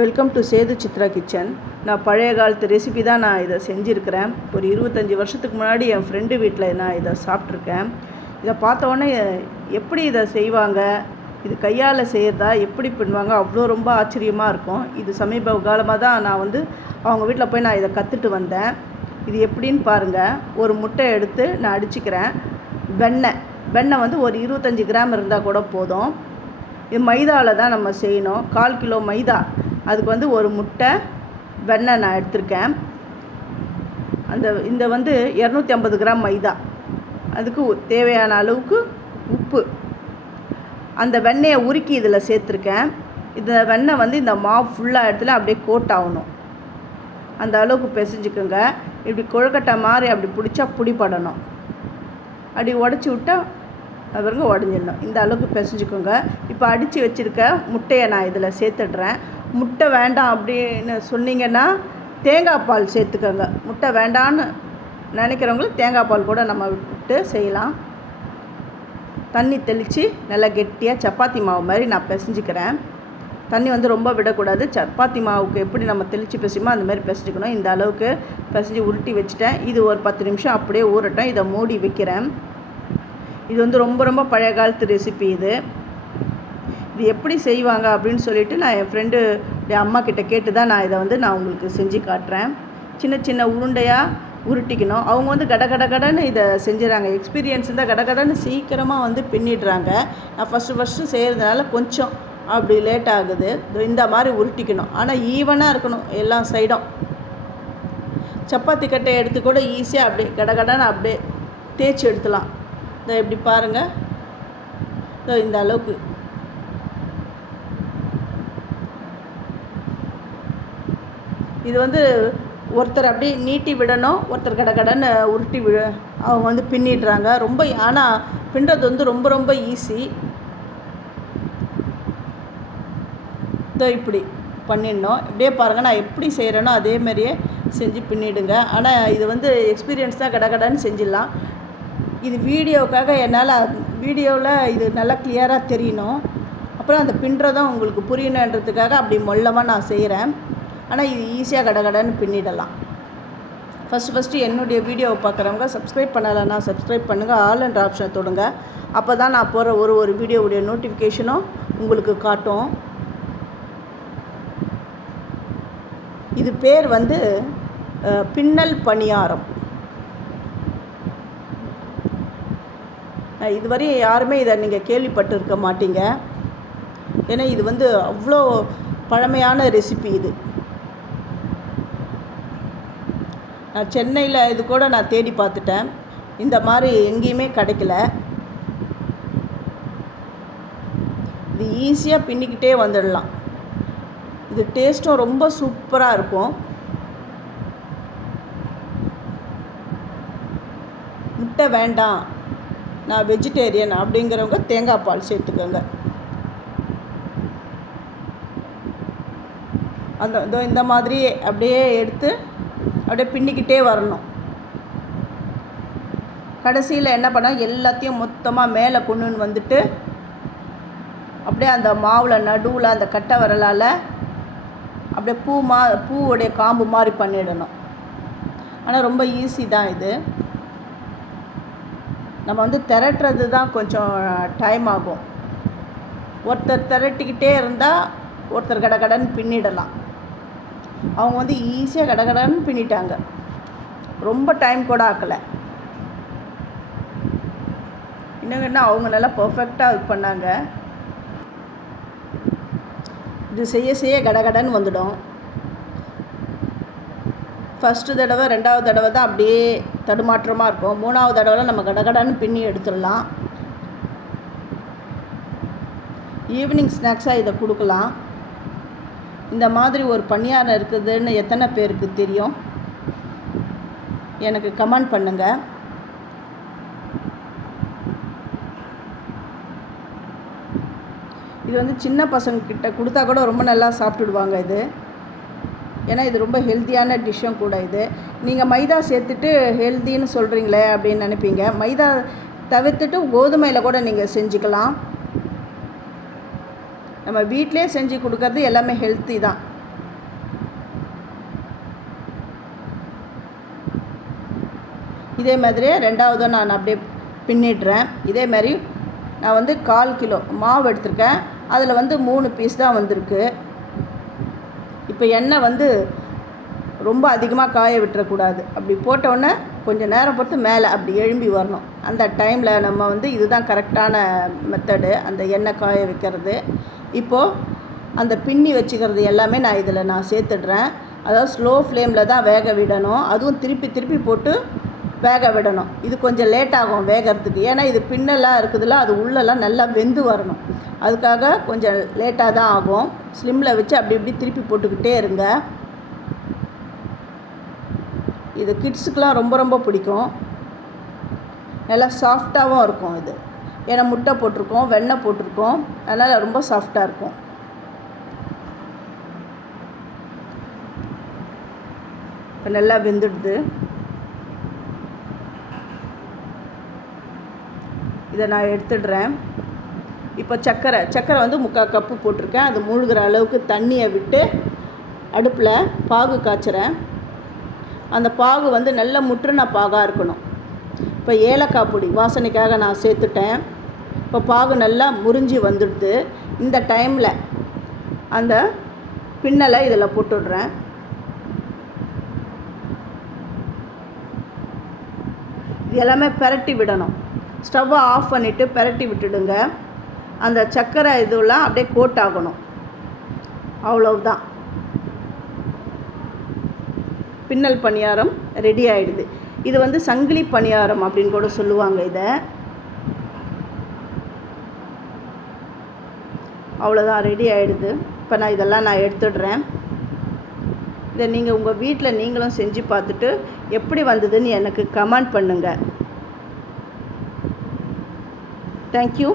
Welcome to Sethu Chitra kitchen. நான் பழைய காலத்து ரெசிபி தான் நான் இதை செஞ்சுருக்கிறேன். ஒரு 25 வருஷத்துக்கு முன்னாடி என் ஃப்ரெண்டு வீட்டில் நான் இதை சாப்பிட்ருக்கேன். இதை பார்த்தோன்னே எப்படி இதை செய்வாங்க, இது கையால் செய்கிறதா, எப்படி பண்ணுவாங்க, அவ்வளோ ரொம்ப ஆச்சரியமாக இருக்கும். இது சமீப காலமாக தான் நான் அவங்க வீட்டில் போய் நான் இதை கற்றுட்டு வந்தேன். இது எப்படின்னு பாருங்கள். ஒரு முட்டை எடுத்து நான் அடிச்சுக்கிறேன். வெண்ணெய் ஒரு 25 கிராம் இருந்தால் கூட போதும். இது மைதாவில் தான் நம்ம செய்யணும். 1/4 கிலோ மைதா, அதுக்கு ஒரு முட்டை, வெண்ணெய் நான் எடுத்திருக்கேன். இந்த 250 கிராம் மைதா, அதுக்கு தேவையான அளவுக்கு உப்பு, அந்த வெண்ணெயை உருக்கி இதில் சேர்த்துருக்கேன். இந்த வெண்ணெய் இந்த மாவு ஃபுல்லாக இடத்துல அப்படியே கோட் ஆகணும். அந்த அளவுக்கு பிசைஞ்சுக்கோங்க. இப்படி கொழுக்கட்டை மாதிரி அப்படி பிடிச்சா பிடிப்படணும். அப்படி உடச்சி விட்டால் அவருங்க உடஞ்சிடணும். இந்த அளவுக்கு பிசைஞ்சுக்கோங்க. இப்போ அடித்து வச்சுருக்க முட்டையை நான் இதில் சேர்த்துடுறேன். முட்டை வேண்டாம் அப்படின்னு சொன்னீங்கன்னா தேங்காய் பால் சேர்த்துக்கோங்க. முட்டை வேண்டான்னு நினைக்கிறவங்களும் தேங்காய் பால் கூட நம்ம விட்டு செய்யலாம். தண்ணி தெளித்து நல்லா கெட்டியாக சப்பாத்தி மாவு மாதிரி நான் பிசைஞ்சிக்கிறேன். தண்ணி ரொம்ப விடக்கூடாது. சப்பாத்தி மாவுக்கு எப்படி நம்ம தெளித்து பிசையுமோ அந்த மாதிரி பிசைஞ்சிக்கணும். இந்த அளவுக்கு பிசைஞ்சு உருட்டி வச்சுட்டேன். இது ஒரு 10 நிமிஷம் அப்படியே ஊறட்டும். இதை மூடி வைக்கிறேன். இது ரொம்ப ரொம்ப பழைய காலத்து ரெசிபி. இது எப்படி செய்வாங்க அப்படின்னு சொல்லிவிட்டு நான் என் ஃப்ரெண்டு அம்மா கிட்ட கேட்டு தான் நான் இதை நான் உங்களுக்கு செஞ்சு காட்டுறேன். சின்ன சின்ன உருண்டையாக உருட்டிக்கணும். அவங்க கடன்னு இதை செஞ்சுறாங்க. எக்ஸ்பீரியன்ஸ் இருந்தால் கடன்னு சீக்கிரமாக பின்னிடுறாங்க. நான் ஃபஸ்ட்டு செய்கிறதுனால கொஞ்சம் அப்படி லேட் ஆகுது. இந்த மாதிரி உருட்டிக்கணும். ஆனால் ஈவனாக இருக்கணும் எல்லா சைடும். சப்பாத்தி கட்டையை எடுத்து கூட ஈஸியாக அப்படியே கடன்னு அப்படியே தேய்ச்சி எடுத்துலாம். இதை எப்படி பாருங்கள். இந்த அளவுக்கு இது ஒருத்தர் அப்படியே நீட்டி விடணும், ஒருத்தர் கடன்னு உருட்டி அவங்க பின்னிடுறாங்க. ஆனால் பின்னுறது ரொம்ப ரொம்ப ஈஸி. இப்படி பண்ணிடணும். இப்படியே பாருங்கள். நான் எப்படி செய்கிறேனோ அதே மாதிரியே செஞ்சு பின்னிடுங்க. ஆனால் இது எக்ஸ்பீரியன்ஸ் தான் கடன்னு செஞ்சிடலாம். இது வீடியோவுக்காக என்னால் வீடியோவில் இது நல்லா கிளியராக தெரியணும். அப்புறம் அந்த பின்னுறதும் உங்களுக்கு புரியணுன்றதுக்காக அப்படி மொல்லமாக நான் செய்கிறேன். ஆனால் இது ஈஸியாக கடன்னு பின்னிடலாம். ஃபஸ்ட்டு என்னுடைய வீடியோவை பார்க்குறவங்க சப்ஸ்கிரைப் பண்ணலைன்னா சப்ஸ்கிரைப் பண்ணுங்கள். ஆல் என்ற ஆப்ஷனை தொடுங்க. அப்போ தான் நான் போகிற ஒரு வீடியோவுடைய நோட்டிஃபிகேஷனும் உங்களுக்கு காட்டும். இது பேர் பின்னல் பணியாரம். இதுவரை யாருமே இதை நீங்கள் கேள்விப்பட்டிருக்க மாட்டீங்க. ஏன்னா இது அவ்வளோ பழமையான ரெசிபி. இது நான் சென்னையில் இது கூட நான் தேடி பார்த்துட்டேன். இந்த மாதிரி எங்கேயுமே கிடைக்கல. இது ஈஸியாக பின்னிக்கிட்டே வந்துடலாம். இது டேஸ்ட்டும் ரொம்ப சூப்பராக இருக்கும். முட்டை வேண்டாம், நான் வெஜிடேரியன் அப்படிங்கிறவங்க தேங்காய் பால் சேர்த்துக்கோங்க. இந்த மாதிரியே அப்படியே எடுத்து அப்படியே பின்னிக்கிட்டே வரணும். கடைசியில் என்ன பண்ணால் எல்லாத்தையும் மொத்தமாக மேலே கொண்டுன்னு அப்படியே அந்த மாவில் நடுவில் அந்த கட்டை வரலால் அப்படியே பூவுடைய காம்பு மாதிரி பண்ணிடணும். ஆனால் ரொம்ப ஈஸி தான் இது. நம்ம திரட்டுறது தான் கொஞ்சம் டைம் ஆகும். ஒருத்தர் திரட்டிக்கிட்டே இருந்தால் ஒருத்தர் கடன்னு பின்னிடலாம். அவங்க ஈஸியாக கடன்னு பின்னிட்டாங்க. ரொம்ப டைம் கூட ஆக்கலை. இன்னும் அவங்க நல்லா பர்ஃபெக்டாக இது பண்ணாங்க. இது செய்ய கடன்னு வந்துடும். ஃபஸ்ட்டு தடவை 2வது தடவை தான் அப்படியே தடுமாற்றமாக இருக்கும். 3வது தடவை நம்ம கடன்னு பின்னி எடுத்துடலாம். ஈவினிங் ஸ்நாக்ஸாக இதை கொடுக்கலாம். இந்த மாதிரி ஒரு பணியாரம் இருக்குதுன்னு எத்தனை பேருக்கு தெரியும்? எனக்கு கமெண்ட் பண்ணுங்கள். இது சின்ன பசங்கக்கிட்ட கொடுத்தா கூட ரொம்ப நல்லா சாப்பிட்டுடுவாங்க இது. ஏன்னா இது ரொம்ப ஹெல்த்தியான டிஷ்ஷும் கூட. இது நீங்கள் மைதா சேர்த்துட்டு ஹெல்த்தின்னு சொல்கிறீங்களே அப்படின்னு நினைப்பீங்க. மைதா தவிர்த்துட்டு கோதுமையில் கூட நீங்கள் செஞ்சுக்கலாம். நம்ம வீட்டிலே செஞ்சு கொடுக்கறது எல்லாமே ஹெல்த்தி தான். இதே மாதிரியே ரெண்டாவதும் நான் அப்படியே பின்னிடுறேன். இதே மாதிரி நான் வந்து 1/4 கிலோ மாவு எடுத்திருக்கேன். அதில் வந்து 3 பீஸ் தான் வந்திருக்கு. இப்போ எண்ணெய் வந்து ரொம்ப அதிகமாக காய விட்டுறக்கூடாது. அப்படி போட்டோடனே கொஞ்சம் நேரம் பொறுத்து மேலே அப்படி எழும்பி வரணும். அந்த டைமில் நம்ம வந்து இதுதான் கரெக்டான மெத்தடு, அந்த எண்ணெய் காய வைக்கிறது. இப்போது அந்த பின்னி வச்சுக்கிறது எல்லாமே நான் சேர்த்துடுறேன். அதாவது ஸ்லோ ஃப்ளேமில் தான் வேக விடணும். அதுவும் திருப்பி திருப்பி போட்டு வேக விடணும். இது கொஞ்சம் லேட் ஆகும் வேகிறதுக்கு. ஏன்னா இது பின்னெல்லாம் இருக்குதுல்ல, அது உள்ளெல்லாம் நல்லா வெந்து வரணும். அதுக்காக கொஞ்சம் லேட்டாக தான் ஆகும். ஸ்லிம்மில் வச்சு அப்படி இப்படி திருப்பி போட்டுக்கிட்டே இருங்க. இது கிட்ஸுக்கெலாம் ரொம்ப ரொம்ப பிடிக்கும். நல்லா சாஃப்டாகவும் இருக்கும் இது. ஏன்னா முட்டை போட்டிருக்கோம், வெண்ணெய் போட்டிருக்கோம், அதனால் ரொம்ப சாஃப்டாக இருக்கும். இப்போ நல்லா வெந்துடுது. இதை நான் எடுத்துடுறேன். இப்போ சர்க்கரை வந்து 3/4 கப்பு போட்டிருக்கேன். அது மூழ்கிற அளவுக்கு தண்ணியை விட்டு அடுப்பில் பாகு காய்ச்சுறேன். அந்த பாகு வந்து நல்ல முற்றின பாகாக இருக்கணும். இப்போ ஏலக்காய் பொடி வாசனைக்காக நான் சேர்த்துட்டேன். இப்போ பாகு நல்லா முறிஞ்சி வந்துடுது. இந்த டைமில் அந்த பின்னலை இதில் போட்டுடுறேன். இது எல்லாமே பிரட்டி விடணும். ஸ்டவ்வை ஆஃப் பண்ணிவிட்டு பிரட்டி விட்டுடுங்க. அந்த சர்க்கரை இதெல்லாம் அப்படியே கோட் ஆகணும். அவ்வளவுதான். பின்னல் பணியாரம் ரெடி ஆகிடுது. இது வந்து சங்கிலி பணியாரம் அப்படின்னு கூட சொல்லுவாங்க இதை. அவ்வளோதான், ரெடி ஆகிடுது. இப்போ நான் எடுத்துடுறேன். இதை நீங்கள் உங்கள் வீட்டில் நீங்களும் செஞ்சு பார்த்துட்டு எப்படி வந்ததுன்னு எனக்கு கமெண்ட் பண்ணுங்கள். தேங்க்யூ.